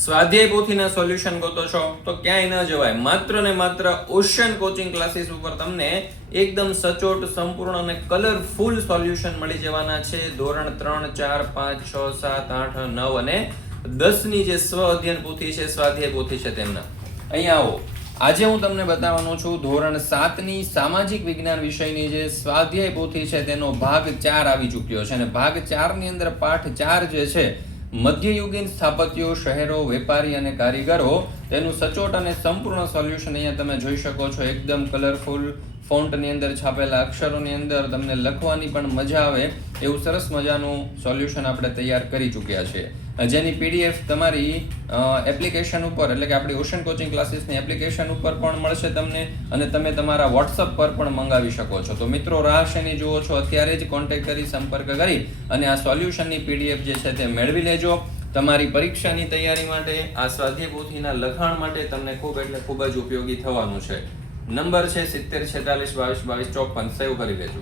સ્વાધ્યાય પોથીના સોલ્યુશન ગોતો છો, તો ક્યાંય ન જવાય. માત્ર ને માત્ર ઓશન કોચિંગ ક્લાસીસ ઉપર તમને એકદમ સચોટ, સંપૂર્ણ અને કલરફુલ સોલ્યુશન મળી જવાના છે. ધોરણ ત્રણ, ચાર, પાંચ, છ, સાત, આઠ, નવ અને દસની જે સ્વ અધ્યયન પોથી છે, સ્વાધ્યાય પોથી છે તેમના. અહીંયા આવો. આજે હું તમને બતાવવાનો છું ધોરણ સાતની સામાજિક વિજ્ઞાન વિષયની જે સ્વાધ્યાય પોથી છે તેનો ભાગ ચાર આવી ચૂક્યો છે અને ભાગ ચારની અંદર પાઠ ચાર જે છે મધ્યયુગીન સ્થાપત્યો, શહેરો, વેપારી અને કારીગરો તેનું સચોટ અને સંપૂર્ણ સોલ્યુશન અહીંયા તમે જોઈ શકો છો. એકદમ કલરફુલ ફોન્ટની અંદર છાપેલા અક્ષરોની અંદર તમને લખવાની પણ મજા આવે એવું સરસ મજાનું સોલ્યુશન આપણે તૈયાર કરી ચૂક્યા છે. જેની પીડીએફ તમારી એપ્લિકેશન ઉપર, એટલે કે આપણી ઓશન કોચિંગ ક્લાસીસની એપ્લિકેશન ઉપર પણ મળશે તમને અને તમે તમારા વોટ્સઅપ પર પણ મંગાવી શકો છો. તો મિત્રો, રાહ શેની જુઓ છો? અત્યારે જ કોન્ટેક્ટ કરી, સંપર્ક કરી અને આ સોલ્યુશનની પીડીએફ જે છે તે મેળવી લેજો. તમારી પરીક્ષાની તૈયારી માટે, આ સ્વાધ્યાય પોથીના લખાણ માટે તમને ખૂબ એટલે ખૂબ જ ઉપયોગી થવાનું છે. નંબર છે સિત્તેર છેતાલીસ બાવીસ બાવીસ ચોપન સેવ કરી લેજો